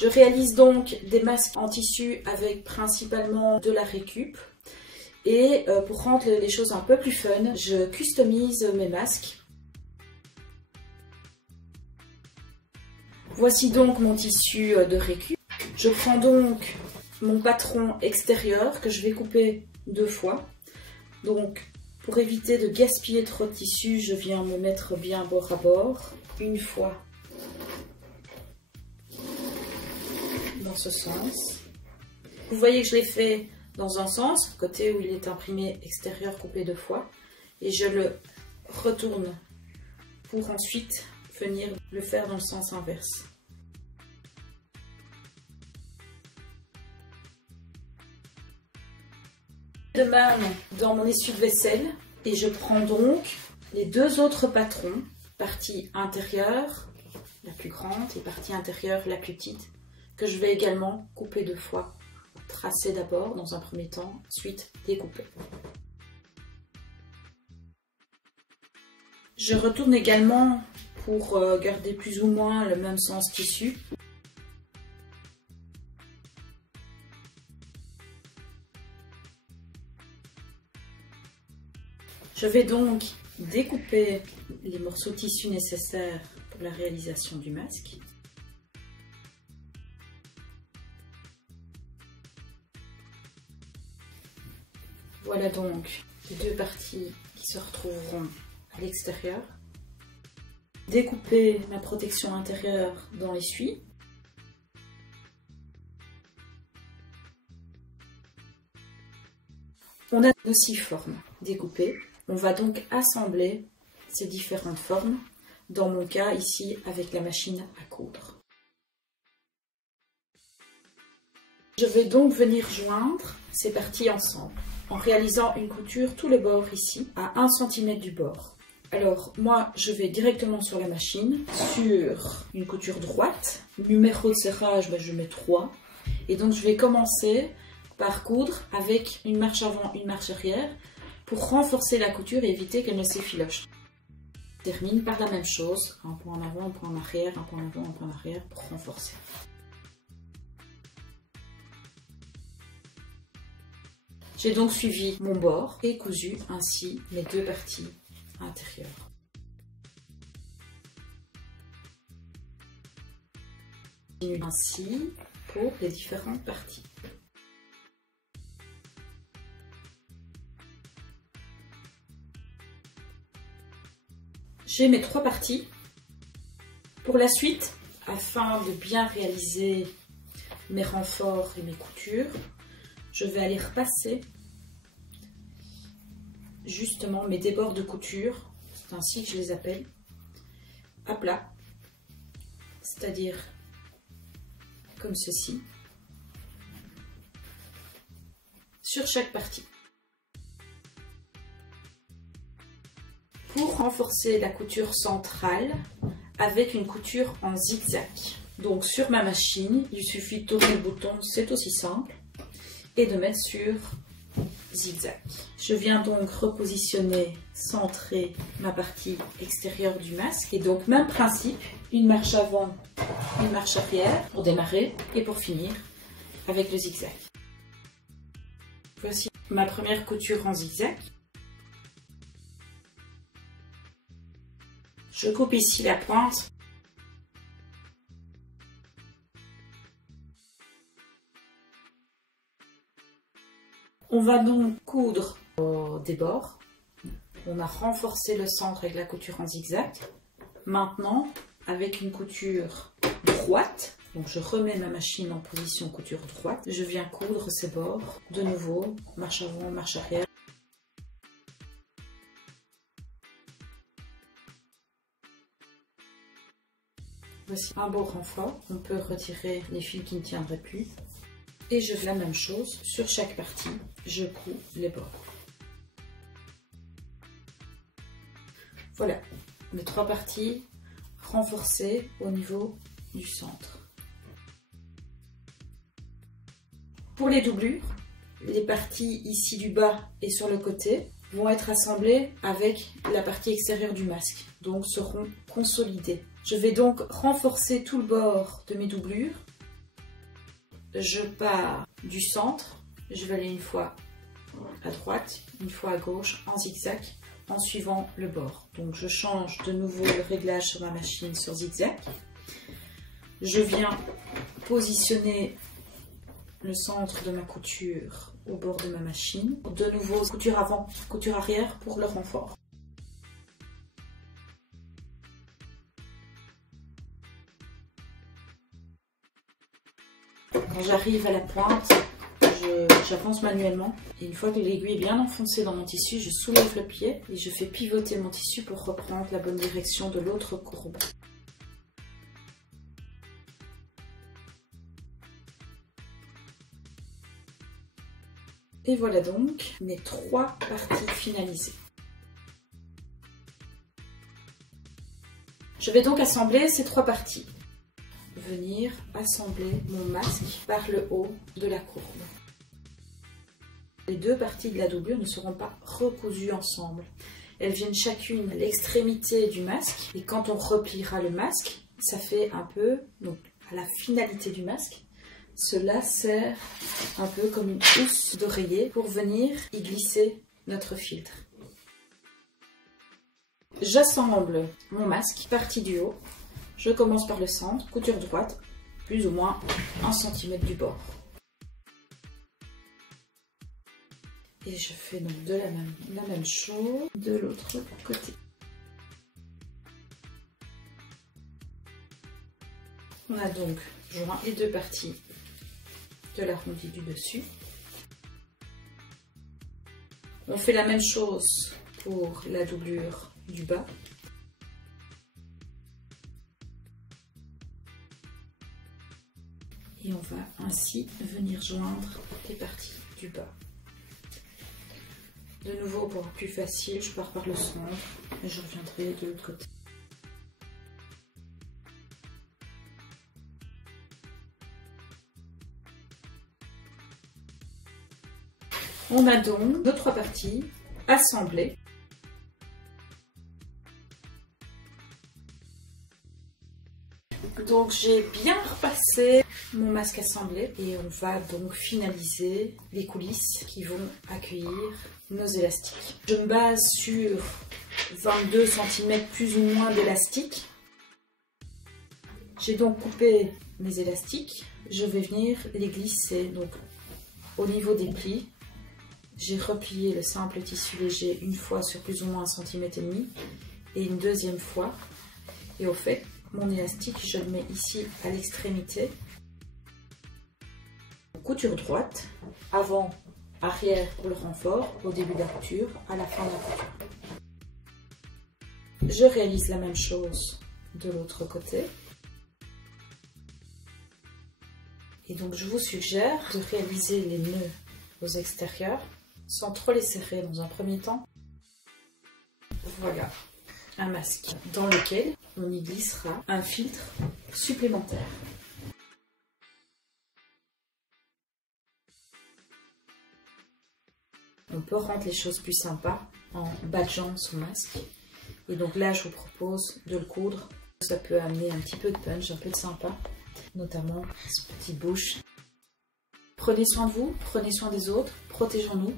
Je réalise donc des masques en tissu avec principalement de la récup. Et pour rendre les choses un peu plus fun, je customise mes masques. Voici donc mon tissu de récup. Je prends donc mon patron extérieur que je vais couper 2 fois. Donc pour éviter de gaspiller trop de tissu, je viens me mettre bien bord à bord. Une fois dans ce sens. Vous voyez que je l'ai fait dans un sens, côté où il est imprimé extérieur coupé 2 fois, et je le retourne pour ensuite venir le faire dans le sens inverse. De même dans mon essuie-vaisselle, et je prends donc les 2 autres patrons, partie intérieure la plus grande et partie intérieure la plus petite, que je vais également couper 2 fois. Tracer d'abord dans un premier temps, ensuite découper. Je retourne également pour garder plus ou moins le même sens tissu. Je vais donc découper les morceaux de tissu nécessaires pour la réalisation du masque. Voilà donc les 2 parties qui se retrouveront à l'extérieur. Découper ma protection intérieure dans l'essuie. On a nos 6 formes découpées. On va donc assembler ces différentes formes, dans mon cas ici avec la machine à coudre. Je vais donc venir joindre ces parties ensemble en réalisant une couture tous les bords ici à 1 cm du bord. Alors moi je vais directement sur la machine, sur une couture droite, numéro de serrage je mets 3 et donc je vais commencer par coudre avec une marche avant, une marche arrière pour renforcer la couture et éviter qu'elle ne s'effiloche. Je termine par la même chose, un point en avant, un point en arrière, un point en avant, un point en arrière pour renforcer. J'ai donc suivi mon bord et cousu ainsi les 2 parties intérieures. Ainsi pour les différentes parties. J'ai mes 3 parties. Pour la suite, afin de bien réaliser mes renforts et mes coutures, je vais aller repasser justement mes débords de couture, c'est ainsi que je les appelle, à plat, c'est-à-dire comme ceci, sur chaque partie. Pour renforcer la couture centrale avec une couture en zigzag. Donc sur ma machine, il suffit de tourner le bouton, c'est aussi simple, et de mettre sur zigzag. Je viens donc repositionner, centrer ma partie extérieure du masque. Et donc même principe, une marche avant, une marche arrière pour démarrer et pour finir avec le zigzag. Voici ma première couture en zigzag. Je coupe ici la pointe. On va donc coudre des bords. On a renforcé le centre avec la couture en zigzag. Maintenant, avec une couture droite, donc je remets ma machine en position couture droite, je viens coudre ces bords. De nouveau, marche avant, marche arrière. Voici un beau renfort. On peut retirer les fils qui ne tiendraient plus. Et je fais la même chose sur chaque partie. Je couds les bords. Voilà, mes 3 parties renforcées au niveau du centre. Pour les doublures, les parties ici du bas et sur le côté vont être assemblées avec la partie extérieure du masque, donc seront consolidées. Je vais donc renforcer tout le bord de mes doublures je pars du centre, je vais aller une fois à droite, une fois à gauche, en zigzag, en suivant le bord. Donc je change de nouveau le réglage sur ma machine sur zigzag. Je viens positionner le centre de ma couture au bord de ma machine. De nouveau, couture avant, couture arrière pour le renfort. Quand j'arrive à la pointe, j'avance manuellement. Et une fois que l'aiguille est bien enfoncée dans mon tissu, je soulève le pied et je fais pivoter mon tissu pour reprendre la bonne direction de l'autre courbe. Et voilà donc mes 3 parties finalisées. Je vais donc assembler ces 3 parties. Venir assembler mon masque par le haut de la courbe. Les 2 parties de la doublure ne seront pas recousues ensemble. Elles viennent chacune à l'extrémité du masque et quand on repliera le masque, ça fait un peu, donc à la finalité du masque, cela sert un peu comme une housse d'oreiller pour venir y glisser notre filtre. J'assemble mon masque, partie du haut. Je commence par le centre, couture droite, plus ou moins 1 cm du bord. Et je fais donc la même chose de l'autre côté. On a donc joint les 2 parties de l'arrondi du dessus. On fait la même chose pour la doublure du bas. Et on va ainsi venir joindre les parties du bas. De nouveau, pour plus facile, je pars par le centre et je reviendrai de l'autre côté. On a donc 2-3 parties assemblées. Donc j'ai bien repassé mon masque assemblé et on va donc finaliser les coulisses qui vont accueillir nos élastiques. Je me base sur 22 cm plus ou moins d'élastique. J'ai donc coupé mes élastiques. Je vais venir les glisser donc au niveau des plis. J'ai replié le simple tissu léger une fois sur plus ou moins 1,5 cm et une deuxième fois. Et au fait, mon élastique, je le mets ici à l'extrémité. Couture droite, avant, arrière pour le renfort, au début de la couture, à la fin de la couture. Je réalise la même chose de l'autre côté. Et donc je vous suggère de réaliser les nœuds aux extérieurs sans trop les serrer dans un premier temps. Voilà un masque dans lequel on y glissera un filtre supplémentaire. On peut rendre les choses plus sympas en badgeant son masque. Et donc là, je vous propose de le coudre. Ça peut amener un petit peu de punch, un peu de sympa, notamment cette petite bouche. Prenez soin de vous, prenez soin des autres, protégeons-nous.